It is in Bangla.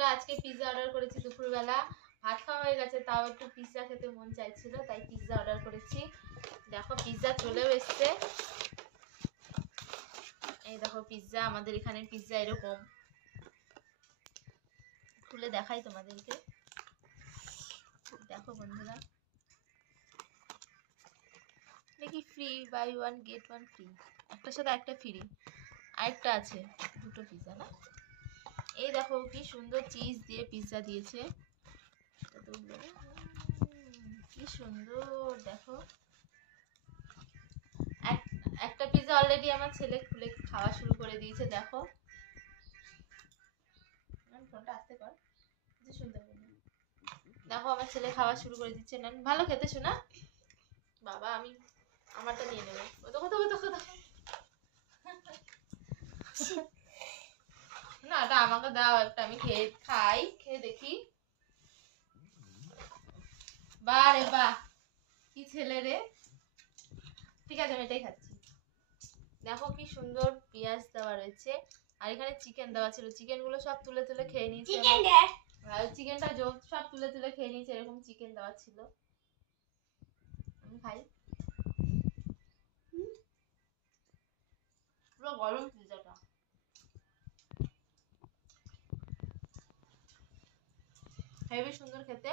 বন্ধুরা, আজকে পিৎজা অর্ডার করেছি দুপুরবেলা। ভাত খাওয়া হয়ে গেছে, তাও একটু পিৎজা খেতে মন চাইছিল, তাই পিৎজা অর্ডার করেছি। দেখো পিৎজা চলেও এসছে। এই দেখো পিৎজা, আমাদের এখানে পিৎজা এরকম। খুলে দেখাই তোমাদেরকে। দেখো বন্ধুরা, নাকি free buy one get one free, একটার সাথে একটা ফ্রি, আরেকটা আছে, দুটো পিৎজা না। এই দেখো কি সুন্দর চিজ দিয়ে পিৎজা দিয়েছে, কি সুন্দর। দেখো একটা পিৎজা অলরেডি আমার ছেলে খুলে খাওয়া শুরু করে দিয়েছে। দেখো ফোনটা আস্তে কর, কিছু শুনতে পাবো। দেখো আমার ছেলে খাওয়া শুরু করে দিচ্ছে। না ভালো খেতে শোনা বাবা, আমি আমারটা নিয়ে নেবো। দেখো দেখো দেখো দেখো, না এটা আমাকে দাও একটা, আমি খেয়ে দেখি। বাহ রে বাহ, কি ছেলে রে। ঠিক আছে, আমি এটাই খাচ্ছি। দেখো কি সুন্দর পেঁয়াজ দেওয়া রয়েছে, আর এখানে চিকেন দেওয়া ছিল। চিকেন গুলো সব তুলে তুলে খেয়ে নিয়েছে, চিকেনটা সব তুলে তুলে খেয়ে নিয়েছে। এরকম চিকেন দেওয়া ছিল। আমি খাই, পুরো গরম পিৎজাটা। হেবি সুন্দর খেতে।